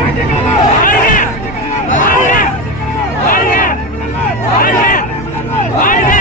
வாழ்க வாழ்க வாழ்க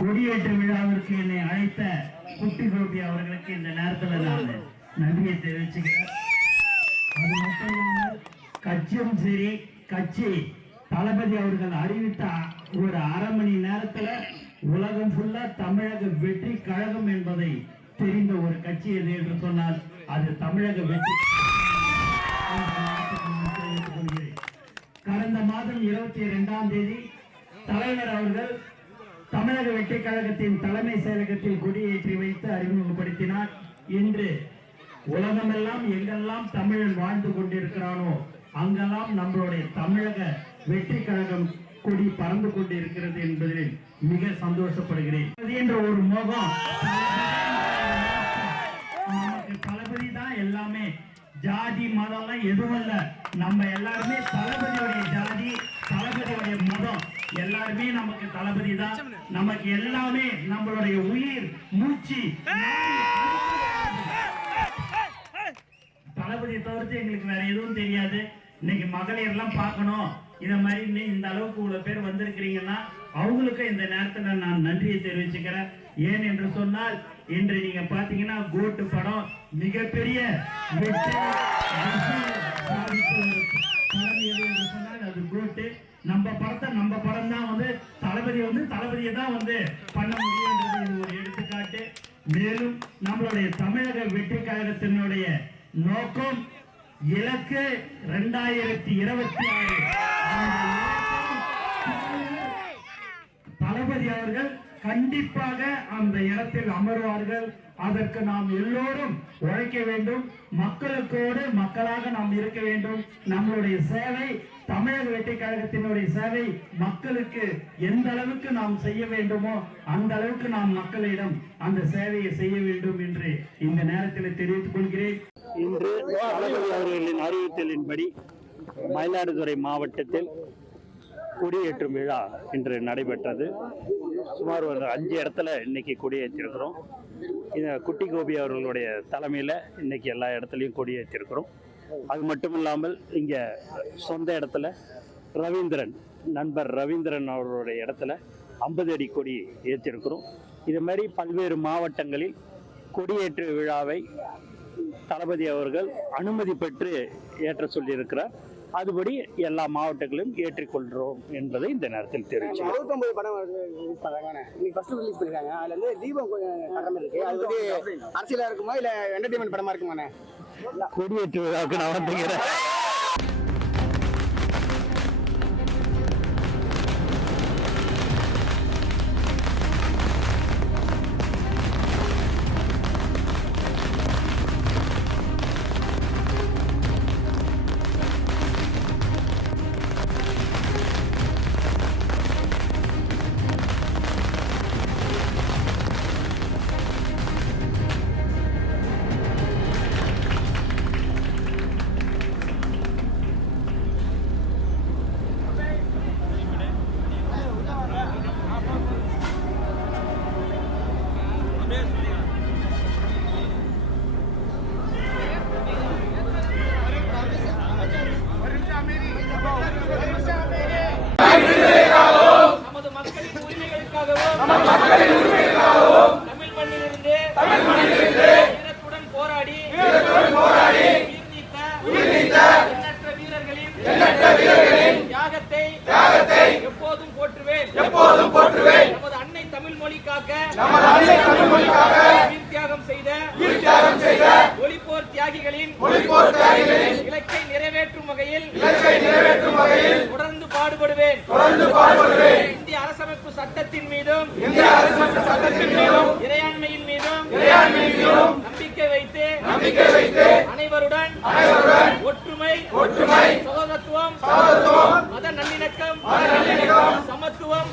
கொடியேற்ற விழாவிற்கு என்னை அழைத்த குட்டி கோபி அவர்களுக்கு இந்த நேரத்தில் நான் நன்றியை தெரிவிச்சுக்கிறேன். அது மட்டும் இல்லாமல் கட்சியும் சரி கட்சி தளபதி அவர்கள் அறிவித்த ஒரு அரை மணி நேரத்துல உலகம் ஃபுல்லா தமிழக வெற்றி கழகம் என்பதை தெரிந்த ஒரு கட்சி எது என்று சொன்னால் அது தமிழக வெற்றி கடந்த மாதம் இருபத்தி இரண்டாம் தேதி தலைவர் அவர்கள் தமிழக வெற்றி கழகத்தின் தலைமை செயலகத்தில் கொடியேற்றி வைத்து அறிமுகப்படுத்தினார். இன்று உலகமெல்லாம் எங்கெல்லாம் தமிழன் வாழ்ந்து கொண்டிருக்கிறானோ அங்கெல்லாம் நம்மளுடைய தமிழக வெற்றி கழகம் கொடி பறந்து கொண்டிருக்கிறது என்பதில் மிக சந்தோஷப்படுகிறேன். அது என்ற ஒரு மோகம் நமக்கு தளபதி தான் எல்லாமே. ஜாதி மதம்லாம் எதுவும் இல்ல. நம்ம எல்லாருமே தளபதியுடைய ஜாதி தளபதியுடைய மதம். எல்லாருமே நமக்கு தளபதி தான். நமக்கு எல்லாமே நம்மளுடைய உயிர் மூச்சு. தளபதி தவிர்த்து எங்களுக்கு வேற எதுவும் தெரியாது. இன்னைக்கு மகளிர் எல்லாம் பார்க்கணும். இத மாதிரி இந்த அளவுக்கு இவ்வளவு பேர் வந்திருக்கிறீங்கன்னா அவங்களுக்கு இந்த நேரத்துல நான் நன்றியை தெரிவிச்சுக்கிறேன். ஏன் என்று சொன்னால் இன்று நீங்க பாத்தீங்கன்னா கோட்டு படம் மிகப்பெரிய வெற்றி சாதித்த எது என்று சொன்னால் அது கோட்டு நம்ம படத்தை நம்ம படம் தான் வந்து தளபதி வந்து தளபதியை தான் வந்து பண்ண முடியுன்றது இது ஒரு எடுத்துக்காட்டு. மேலும் நம்மளுடைய தமிழக வெற்றி கழகத்தினுடைய நோக்கம் இலக்கு ரெண்டாயிரத்தி இருபத்தி ஆறு தளபதி அவர்கள் கண்டிப்பாக அந்த இடத்தில் அமர்வார்கள். அதற்கு நாம் எல்லோரும் உழைக்க வேண்டும். மக்களுக்கோடு மக்களாக நாம் இருக்க வேண்டும். நம்மளுடைய சேவை தமிழக வெற்றி கழகத்தினுடைய சேவை மக்களுக்கு எந்த அளவுக்கு நாம் செய்ய வேண்டுமோ அந்த அளவுக்கு நாம் மக்களிடம் அந்த சேவையை செய்ய வேண்டும் என்று இந்த நேரத்தில் தெரிவித்துக் கொள்கிறேன். இன்று அவர்களின் அறிவித்தலின்படி மயிலாடுதுறை மாவட்டத்தில் குடியேற்றும் விழா இன்று நடைபெற்றது. சுமார் ஒரு அஞ்சு இடத்துல இன்னைக்கு கொடியேற்றிருக்கிறோம் இது குட்டி கோபி அவர்களுடைய தலைமையில் இன்னைக்கு எல்லா இடத்துலையும் கொடியேற்றிருக்கிறோம் அது மட்டும் இல்லாமல் இங்கே சொந்த இடத்துல ரவீந்திரன் நண்பர் ரவீந்திரன் அவர்களுடைய இடத்துல ஐம்பது அடி கொடி ஏற்றிருக்கிறோம். இது மாதிரி பல்வேறு மாவட்டங்களில் கொடியேற்று விழாவை தளபதி அவர்கள் அனுமதி பெற்று ஏற்ற சொல்லியிருக்கிறார். அதுபடி எல்லா மாவட்டங்களிலும் ஏற்றிக்கொள்கிறோம் என்பதை இந்த நேரத்தில் தெரிவிச்சு அறுபத்தொன்பது படம் ரிலீஸ் இன்னைக்கு ஃபர்ஸ்ட் ரிலீஸ் பண்ணிருக்காங்க. அதுல வந்து தீபம் கட்டம் இருக்கு. அது வந்து அரசியலா இருக்குமா இல்ல என்டர்டைன்மெண்ட் படமா இருக்குமாண்ணே? கொடியேற்று விழாவுக்கு நான் வந்துக்கிறேன். தொடர்ந்து பாடுபடுவேன். இந்திய அரசமைப்பு சட்டத்தின் மீதும் இறையாண்மையின் மீதும் நம்பிக்கை வைத்து அனைவருடன் ஒற்றுமை சகோதரத்துவம் மத நல்லிணக்கம் சமத்துவம்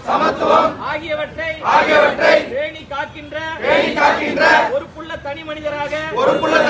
ஆகியவற்றை பேணி காக்கின்ற பொறுப்புள்ள தனி மனிதராக செயல்படுவேன்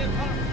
live home.